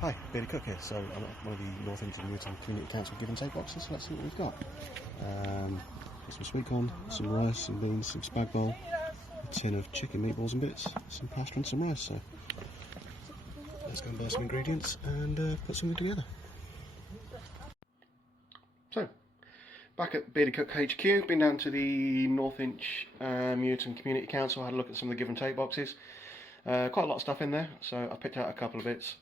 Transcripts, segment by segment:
Hi, Beardy Cook here. So I'm at one of the Northampton Newton Community Council give and take boxes. So let's see what we've got. Got some sweet corn, some rice, some beans, some spag bowl, a tin of chicken meatballs and bits, some pasta and some rice. So let's go and buy some ingredients and put something together. So back at Beardy Cook HQ, been down to the Northwich Newton Community Council, had a look at some of the give and take boxes. Quite a lot of stuff in there, so I picked out a couple of bits.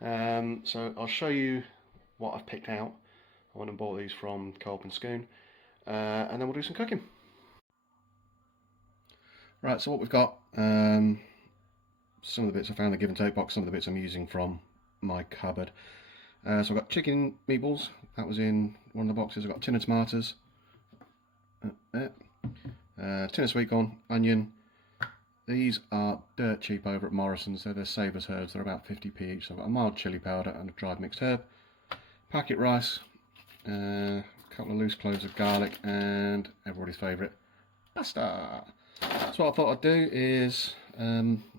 So I'll show you what I've picked out. I went and bought these from Co-op and Scone, and then we'll do some cooking. Right, so what we've got, some of the bits I found in the give and take box, some of the bits I'm using from my cupboard. So I've got chicken meatballs, that was in one of the boxes. I've got a tin of tomatoes, tin of sweet corn, onion. These are dirt cheap over at Morrison's. They're Savers herbs. They're about 50p each. So I've got a mild chilli powder and a dried mixed herb. Packet rice, a couple of loose cloves of garlic, and everybody's favourite, pasta. So what I thought I'd do is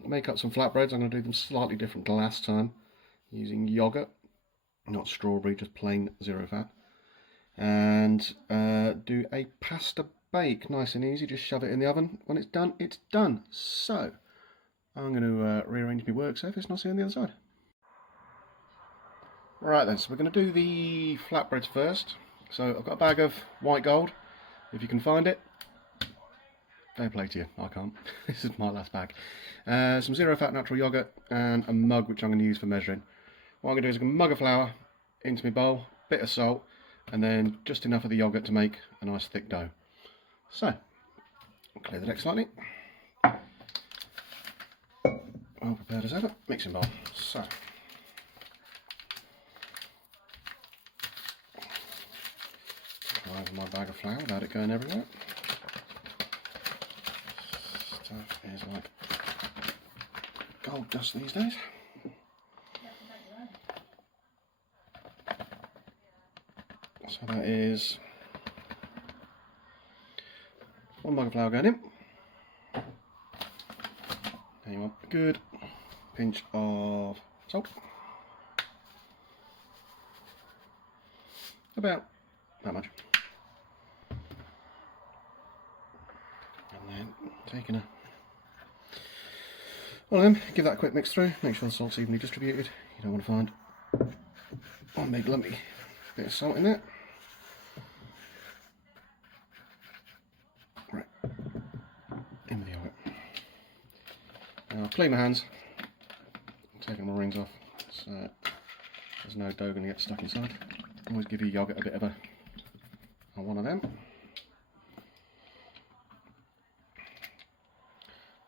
make up some flatbreads. I'm going to do them slightly different to last time, using yoghurt, not strawberry, just plain zero fat. And do a pasta bake, nice and easy. Just shove it in the oven. When it's done, it's done. So I'm going to rearrange my work surface and I'll see you on the other side. Right then, so we're going to do the flatbreads first. So I've got a bag of white gold, if you can find it. Fair play to you, I can't. This is my last bag. Some zero fat natural yogurt and a mug which I'm going to use for measuring. What I'm going to do is I'm going to mug of flour into my bowl, bit of salt, and then just enough of the yogurt to make a nice thick dough. So, clear the deck slightly. Well prepared as ever, mixing bowl. So, over my bag of flour without it going everywhere. Stuff is like gold dust these days. So that is 1 mug of flour going in. Then you want a good pinch of salt. About that much. And then taking one of them, give that a quick mix through, make sure the salt's evenly distributed. You don't want to find one big lumpy bit of salt in there. Right, in with the yogurt. Now I'll clean my hands, taking my rings off so there's no dough going to get stuck inside. Always give your yogurt a bit of a one of them.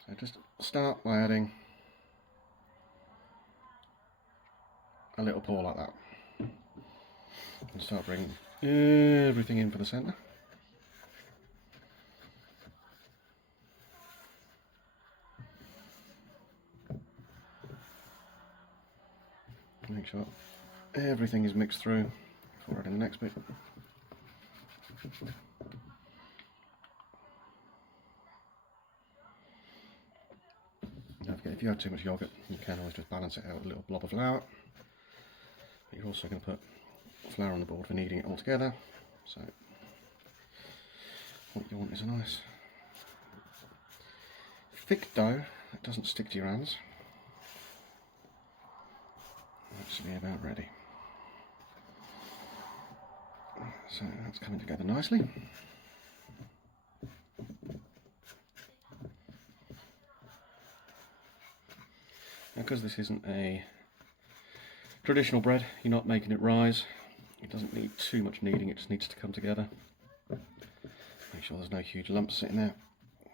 So just start by adding a little pour like that and start bringing everything in for the centre. Make sure everything is mixed through before adding the next bit. Don't forget, if you add too much yogurt, you can always just balance it out with a little blob of flour. But you're also going to put flour on the board for kneading it all together. So what you want is a nice thick dough that doesn't stick to your hands. That should be about ready. So that's coming together nicely. Now, because this isn't a traditional bread, you're not making it rise. It doesn't need too much kneading, it just needs to come together. Make sure there's no huge lumps sitting there.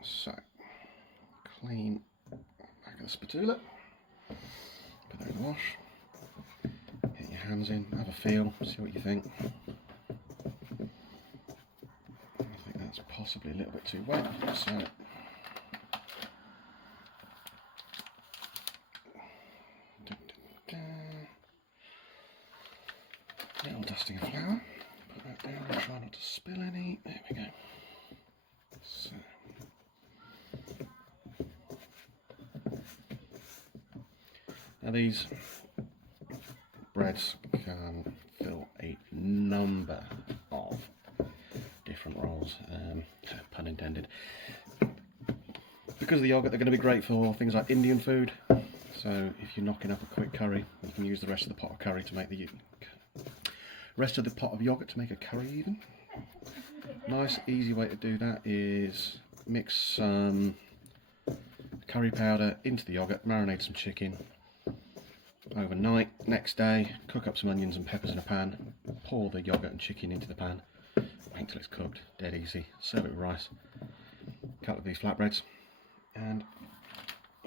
So, clean back of the spatula. Put that in the wash. Get your hands in, have a feel, see what you think. I think that's possibly a little bit too wet, so little dusting of flour. Put that down and try not to spill any. There we go. So now these flatbreads can fill a number of different roles, pun intended. Because of the yogurt, they're going to be great for things like Indian food. So if you're knocking up a quick curry, you can use the rest of the pot of curry to make the rest of the pot of yogurt to make a curry even. Nice easy way to do that is mix some curry powder into the yogurt, marinate some chicken overnight. Next day, cook up some onions and peppers in a pan, pour the yogurt and chicken into the pan, wait until it's cooked, dead easy. Serve it with rice, cut up these flatbreads, and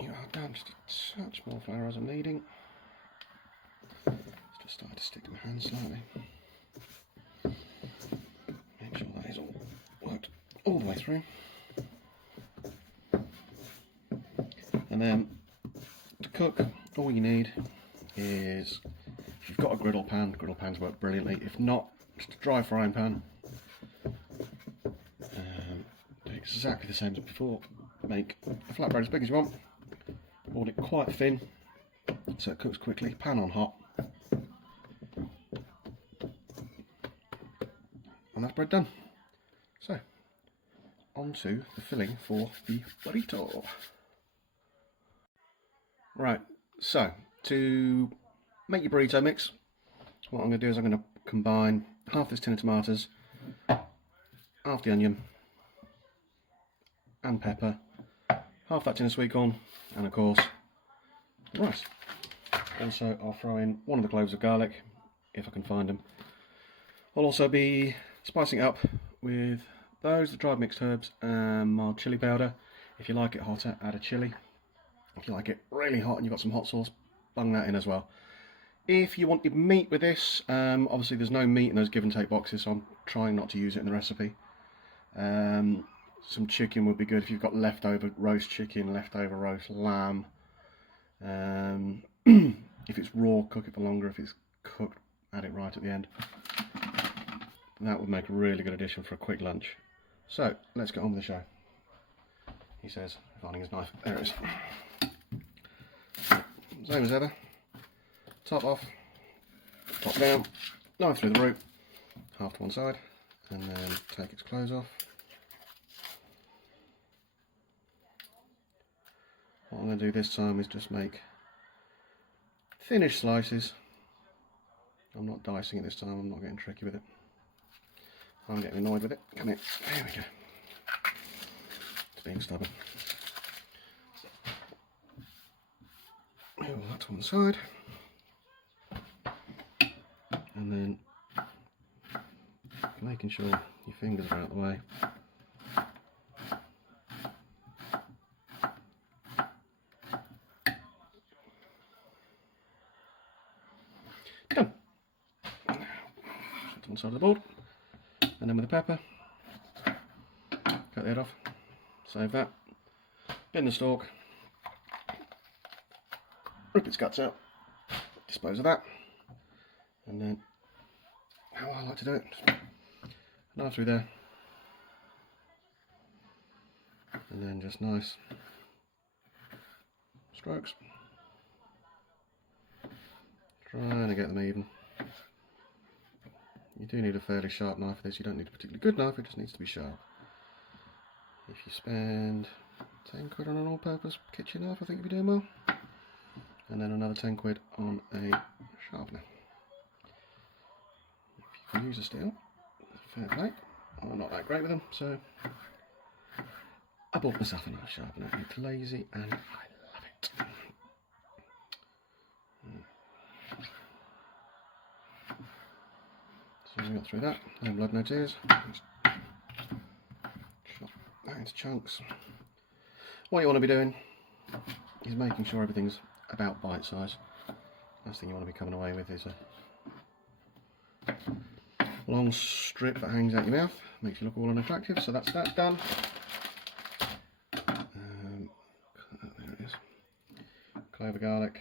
you are done. Just a touch more flour as I'm needing. It's just starting to stick to my hand slightly. Make sure that is all worked all the way through. And then to cook, all you need is, if you've got a griddle pan, griddle pans work brilliantly. If not, just a dry frying pan. Do exactly the same as before. Make a flatbread as big as you want. Board it quite thin so it cooks quickly. Pan on hot. And that's bread done. So, on to the filling for the burrito. Right, so to make your burrito mix, what I'm going to do is I'm going to combine half this tin of tomatoes, half the onion and pepper, half that tin of sweet corn, and of course rice. Also, I'll throw in one of the cloves of garlic if I can find them. I'll also be spicing it up with those, the dried mixed herbs and mild chili powder. If you like it hotter, add a chili. If you like it really hot and you've got some hot sauce, bung that in as well. If you wanted meat with this, obviously there's no meat in those give and take boxes, so I'm trying not to use it in the recipe. Some chicken would be good if you've got leftover roast chicken, leftover roast lamb. If it's raw, cook it for longer. If it's cooked, add it right at the end. That would make a really good addition for a quick lunch. So, let's get on with the show. He says, finding his knife. There it is. Same as ever. Top off, top down, knife through the root, half to one side, and then take its clothes off. What I'm going to do this time is just make thinnish slices. I'm not dicing it this time, I'm not getting tricky with it. I'm getting annoyed with it. Come here. There we go. It's being stubborn. Move that to one side. And then making sure your fingers are out of the way. Done. Set to one side of the board. And then with the pepper, cut the head off, save that, bin the stalk, rip its guts out, dispose of that, and then how I like to do it, knife through there, and then just nice strokes, trying to get them even. You do need a fairly sharp knife for this. You don't need a particularly good knife, it just needs to be sharp. If you spend 10 quid on an all-purpose kitchen knife, I think you'll be doing well. And then another 10 quid on a sharpener. If you can use a steel, fair play. I'm not that great with them, so I bought myself a nice sharpener. It's lazy and I love it. So we got through that, no blood, no tears. Just chop that into chunks. What you want to be doing is making sure everything's about bite size. Last thing you want to be coming away with is a long strip that hangs out your mouth, makes you look all unattractive. So that's that done. There it is. Clove of garlic.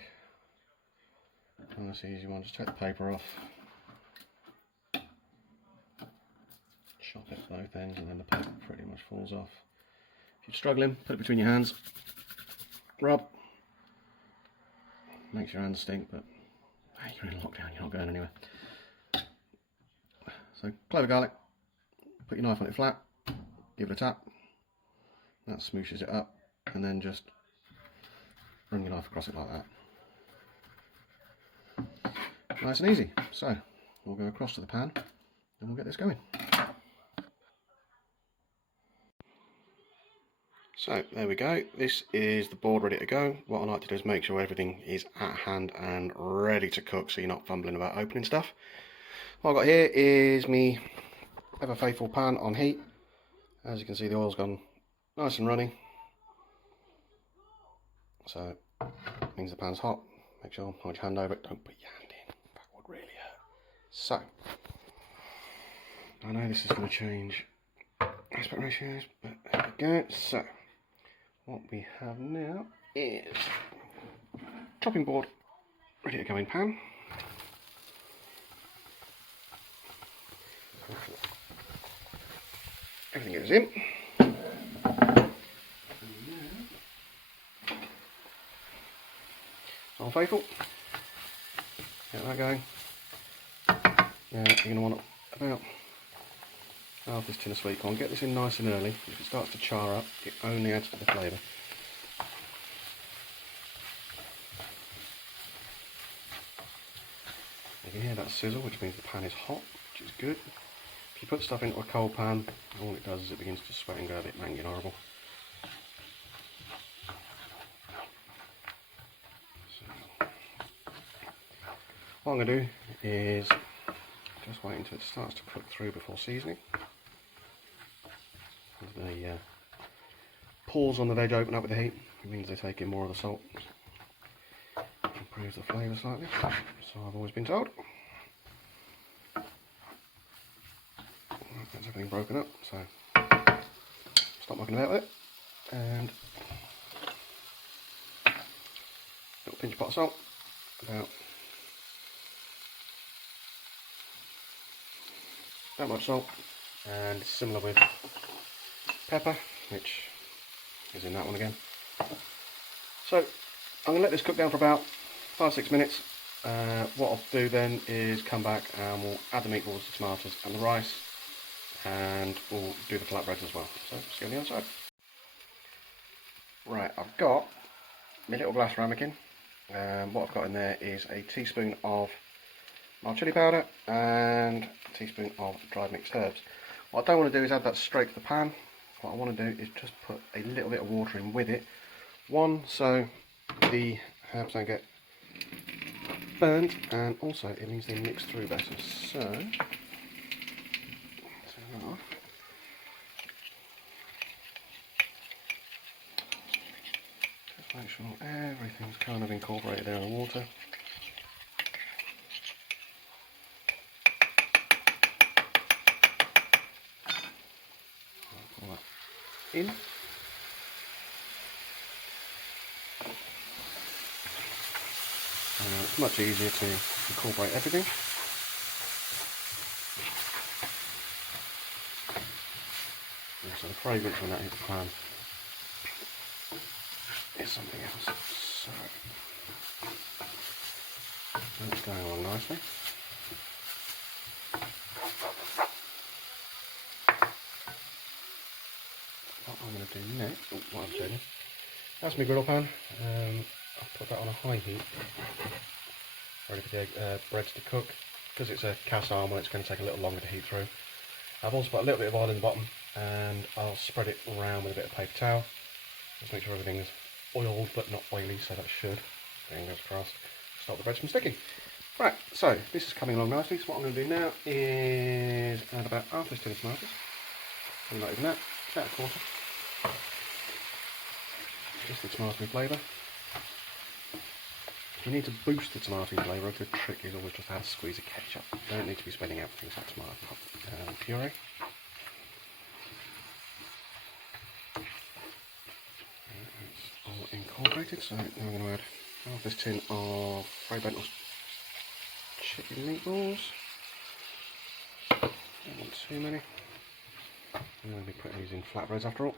Nice easy one. Just take the paper off. Chop it at both ends and then the paper pretty much falls off. If you're struggling, put it between your hands. Rub. Makes your hands stink, but You're in lockdown, you're not going anywhere. So clove of garlic, put your knife on it flat, give it a tap, that smooshes it up, and then just run your knife across it like that. Nice and easy. So we'll go across to the pan and we'll get this going. So there we go, this is the board ready to go. What I like to do is make sure everything is at hand and ready to cook so you're not fumbling about opening stuff. What I've got here is me ever faithful pan on heat. As you can see, the oil's gone nice and runny. So it means the pan's hot. Make sure, hold your hand over it, don't put your hand in, that would really hurt. So, I know this is going to change aspect ratios, but there we go. So, what we have now is chopping board ready to go in pan. Everything goes in. Old faithful. Get that going. Now you're going to want about half this tin of sweet corn. Get this in nice and early. If it starts to char up, it only adds to the flavour. You can hear that sizzle, which means the pan is hot, which is good. If you put stuff into a cold pan, all it does is it begins to sweat and go a bit mangy and horrible. So, what I'm going to do is just wait until it starts to cook through before seasoning. As the pores on the veg open up with the heat, it means they take in more of the salt. Improves the flavour slightly, so I've always been told. That's everything broken up, so stop mucking about with it. And a little pinch of pot of salt, about that much salt, and similar with pepper, which is in that one again. So I'm going to let this cook down for about 5-6 minutes. What I'll do then is come back and we'll add the meatballs, the tomatoes and the rice, and we'll do the flatbreads as well. So see you on the other side. Right, I've got my little glass ramekin. What I've got in there is a teaspoon of mild chilli powder and a teaspoon of dried mixed herbs. What I don't want to do is add that straight to the pan. What I want to do is just put a little bit of water in with it. One, so the herbs don't get burnt, and also it means they mix through better. So, turn that off. Just make sure everything's kind of incorporated there in the water. Pull that in. It's much easier to incorporate everything. So the fragrance when that hits the pan is something else. So that's going along nicely. What I'm going to do next, what I'm doing, that's my griddle pan. I'll put that on a high heat, ready for the breads to cook. Because it's a cast iron one, it's going to take a little longer to heat through. I've also put a little bit of oil in the bottom, and I'll spread it around with a bit of paper towel. Just make sure everything is oiled but not oily, so that should, fingers crossed, stop the breads from sticking. Right, so this is coming along nicely. So what I'm going to do now is add about half this tin of tomatoes. Something like that, about a quarter. Just the tomato flavour. If you need to boost the tomato flavour, a good trick is always just add a squeeze of ketchup. You don't need to be spending out things like tomato puree. It's all incorporated, so now I'm going to add half this tin of Fray Bentl's chicken meatballs. Don't want too many. I'm going to be putting these in flatbreads after all.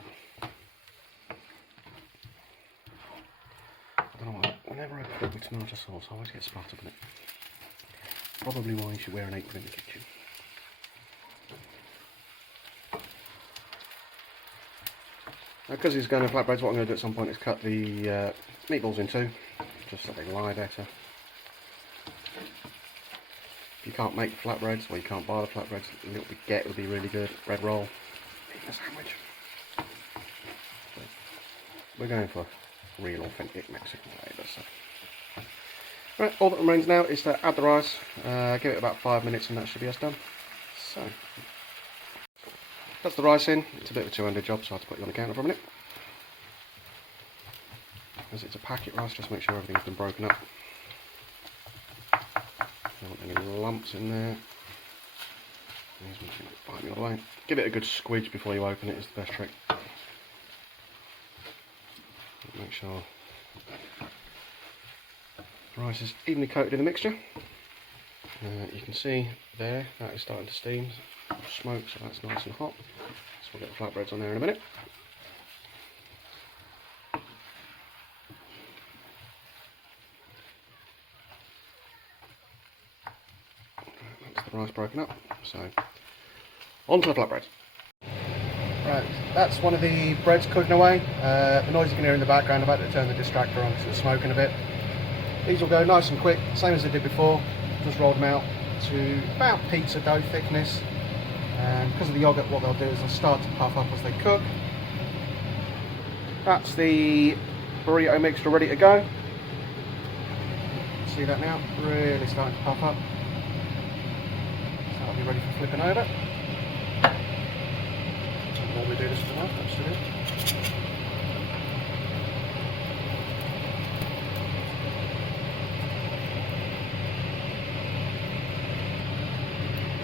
I don't know why, whenever I cook with tomato sauce, I always get splattered with it. Probably why you should wear an apron in the kitchen. Now, because he's going to flatbreads, what I'm going to do at some point is cut the meatballs in two, just so they lie better. If you can't make flatbreads, or you can't buy the flatbreads, a little baguette would be really good. Bread roll, eating a sandwich. So we're going for real, authentic Mexican flavour. So. Right, all that remains now is to add the rice, give it about 5 minutes and that should be us done. So, that's the rice in. It's a bit of a two-handed job, so I have to put you on the counter for a minute. As it's a packet rice, just make sure everything's been broken up. Don't want any lumps in there. Bite me all the way. Give it a good squidge before you open it is the best trick. Make sure the rice is evenly coated in the mixture. You can see there that is starting to steam, smoke, so that's nice and hot. So we'll get the flatbreads on there in a minute. That's the rice broken up. So on to the flatbreads. Right, that's one of the breads cooking away. The noise you can hear in the background, I'm about to turn the distractor on because it's smoking a bit. These will go nice and quick, same as I did before. Just rolled them out to about pizza dough thickness. And because of the yogurt, what they'll do is they'll start to puff up as they cook. That's the burrito mixture ready to go. See that now? Really starting to puff up. So that'll be ready for flipping over. While we do this tonight, that's it.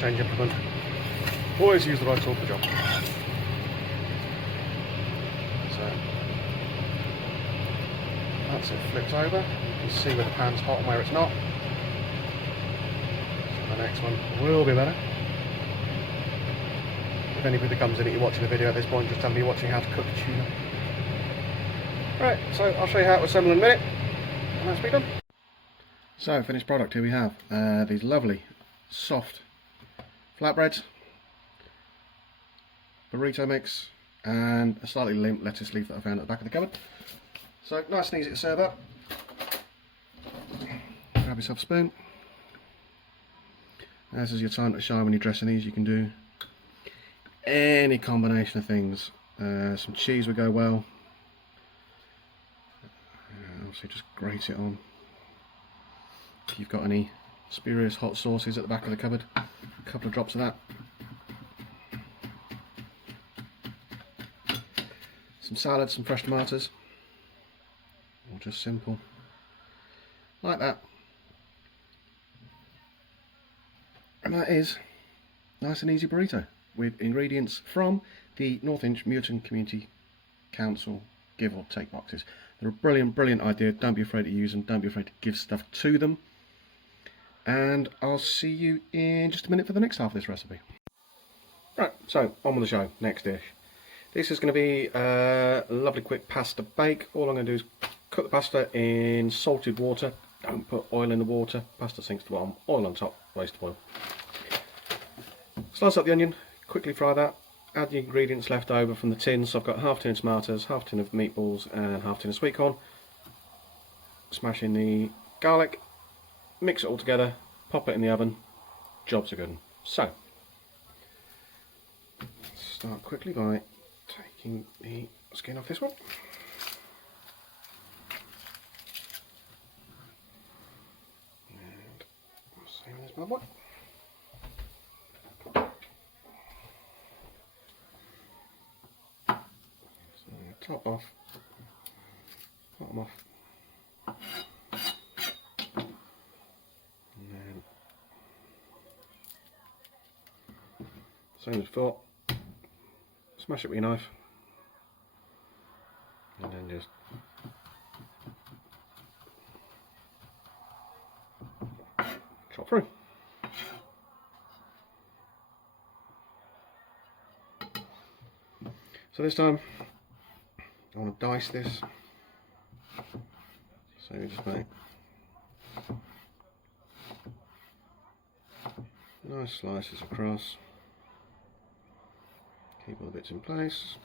Change implement. Always use the right tool for the job. So that's it flipped over. You can see where the pan's hot and where it's not. So the next one will be better. If anybody comes in and you're watching the video at this point, just tell me you're watching how to cook tuna. Right, so I'll show you how to assemble in a minute, and that's me done. So, finished product, here we have these lovely, soft flatbreads, burrito mix, and a slightly limp lettuce leaf that I found at the back of the cupboard. So, nice and easy to serve up. Grab yourself a spoon. This is your time to shine when you're dressing these. You can do any combination of things. Some cheese would go well. Obviously just grate it on. If you've got any spurious hot sauces at the back of the cupboard, a couple of drops of that. Some salad, some fresh tomatoes, or just simple like that. And that is nice and easy burrito with ingredients from the North Inch Muirton Community Council give or take boxes. They're a brilliant, brilliant idea. Don't be afraid to use them. Don't be afraid to give stuff to them. And I'll see you in just a minute for the next half of this recipe. Right, so on with the show. Next dish. This is going to be a lovely quick pasta bake. All I'm going to do is cook the pasta in salted water. Don't put oil in the water. Pasta sinks to the bottom. Oil on top. Waste of oil. Slice up the onion. Quickly fry that. Add the ingredients left over from the tin. So I've got half tin of tomatoes, half tin of meatballs, and half tin of sweet corn. Smash in the garlic. Mix it all together. Pop it in the oven. Jobs are good. So, start quickly by taking the skin off this one. And same as my one. Top off, bottom off, and then same as before, smash it with your knife, and then just chop through. So this time I want to dice this, so you just make Nice slices across. Keep all the bits in place.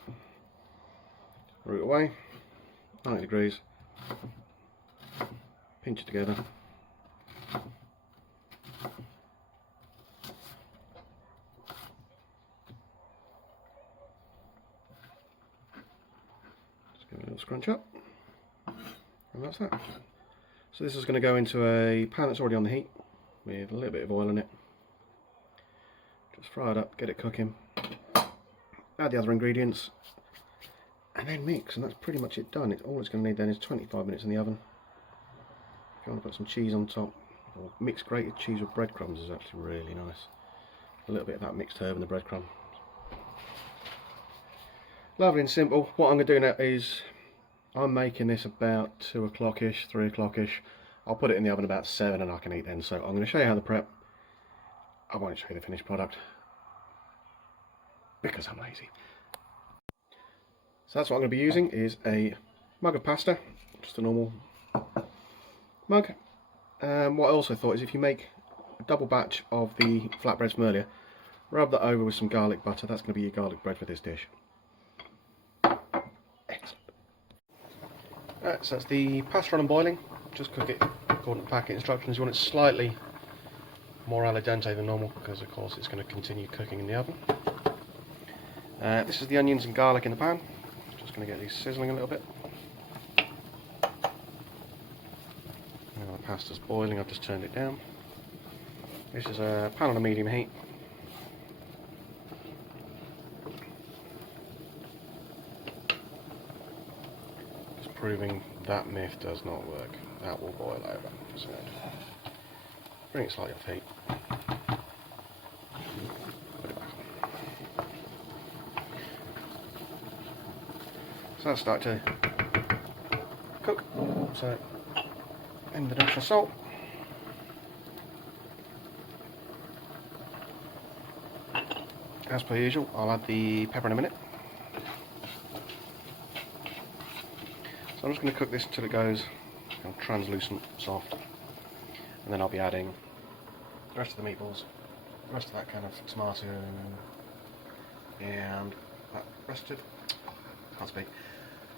Root away. 90 degrees. Pinch it together. Just give it a little scrunch up. And that's that. So this is going to go into a pan that's already on the heat with a little bit of oil in it. Just fry it up, get it cooking. Add the other ingredients and then mix, and that's pretty much it done. All it's going to need then is 25 minutes in the oven. If you want to put some cheese on top, or mixed grated cheese with breadcrumbs is actually really nice. A little bit of that mixed herb in the breadcrumb. Lovely and simple. What I'm going to do now is, I'm making this about 2 o'clock-ish, 3 o'clock-ish. I'll put it in the oven about 7 and I can eat then. So I'm going to show you how to prep. I won't show you the finished product because I'm lazy. So that's what I'm going to be using, is a mug of pasta, just a normal mug. What I also thought is, if you make a double batch of the flatbreads from earlier, rub that over with some garlic butter. That's going to be your garlic bread for this dish. Excellent. Right, so that's the pasta on and boiling. Just cook it according to packet instructions. You want it slightly more al dente than normal, because of course it's going to continue cooking in the oven. This is the onions and garlic in the pan. Just going to get these sizzling a little bit. Now the pasta's boiling, I've just turned it down. This is a pan on a medium heat. Just proving that myth does not work. That will boil over. So bring it slightly off heat. Put it back on. So that's started to cook. So in the dash of salt. As per usual, I'll add the pepper in a minute. So I'm just going to cook this until it goes translucent, soft, and then I'll be adding the rest of the meatballs, the rest of that kind of tomato, and that can't speak,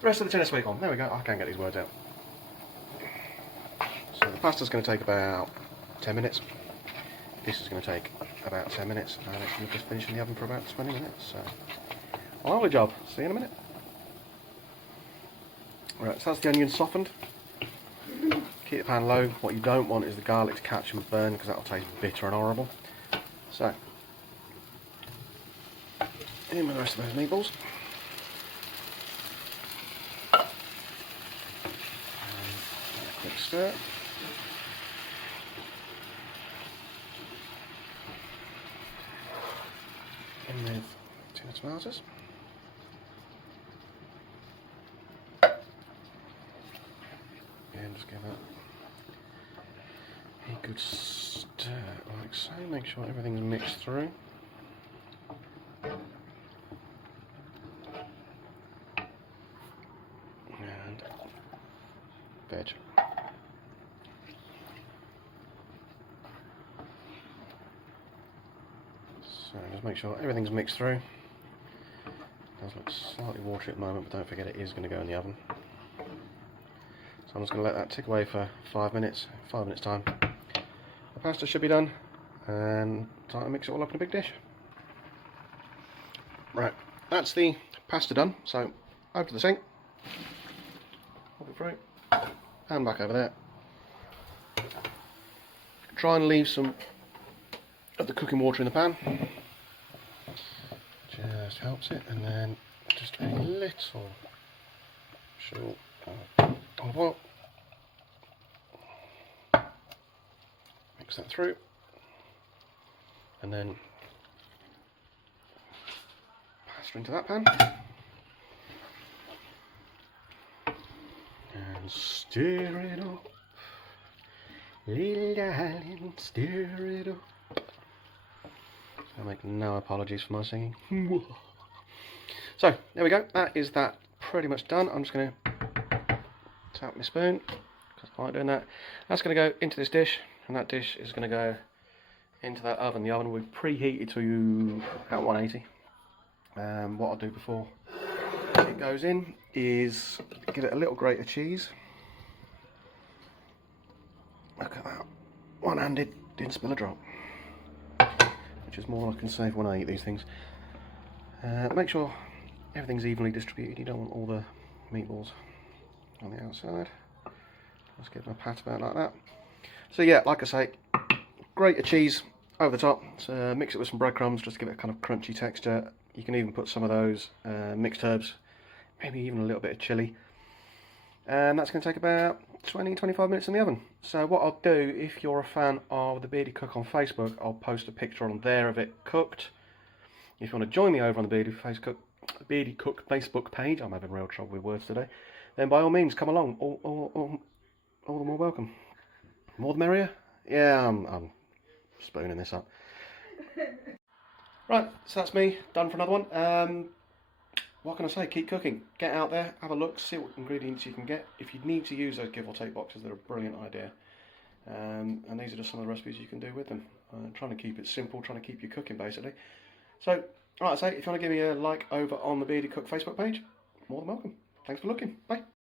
the rest of the tennis bacon. There we go, I can't get these words out. So the pasta's going to take about 10 minutes. This is going to take about 10 minutes, and it's going to just finish in the oven for about 20 minutes. So, lovely job. See you in a minute. Right, so that's the onion softened. Keep the pan low. What you don't want is the garlic to catch and burn, because that'll taste bitter and horrible. So, in with the rest of those meatballs. And a quick stir. In with tin of tomatoes. And just give that a good stir, like so. Make sure everything's mixed through. And veg. So just make sure everything's mixed through. It does look slightly watery at the moment, but don't forget it is going to go in the oven. So I'm just going to let that tick away for 5 minutes. 5 minutes time, the pasta should be done, and time to mix it all up in a big dish. Right, that's the pasta done. So over to the sink, pop it through, and back over there. Try and leave some of the cooking water in the pan. Just helps it, and then just a little short olive oil. Mix that through, and then pasta into that pan, and stir it up, little darling, stir it up. I make no apologies for my singing. So there we go, that is that pretty much done. I'm just going to tap my spoon, because I like doing that. That's going to go into this dish, and that dish is going to go into that oven. The oven we've preheated to about 180. What I'll do before it goes in is give it a little grate of cheese. Look at that, one-handed, didn't spill a drop, which is more I can save when I eat these things. Make sure everything's evenly distributed. You don't want all the meatballs on the outside. Just give them a pat about like that. So yeah, like I say, grate of cheese over the top. So mix it with some breadcrumbs just to give it a kind of crunchy texture. You can even put some of those mixed herbs, maybe even a little bit of chilli. And that's going to take about 20-25 minutes in the oven. So what I'll do, if you're a fan of the Beardy Cook on Facebook, I'll post a picture on there of it cooked. If you want to join me over on the Beardy Cook Facebook page, I'm having real trouble with words today, then by all means come along. All the more welcome. More the merrier? Yeah, I'm spooning this up. Right, so that's me, done for another one. What can I say? Keep cooking. Get out there, have a look, see what ingredients you can get. If you need to use those give or take boxes, they're a brilliant idea. And these are just some of the recipes you can do with them. Trying to keep it simple, trying to keep you cooking basically. So, like I say, if you want to give me a like over on the Beardy Cook Facebook page, more than welcome. Thanks for looking. Bye.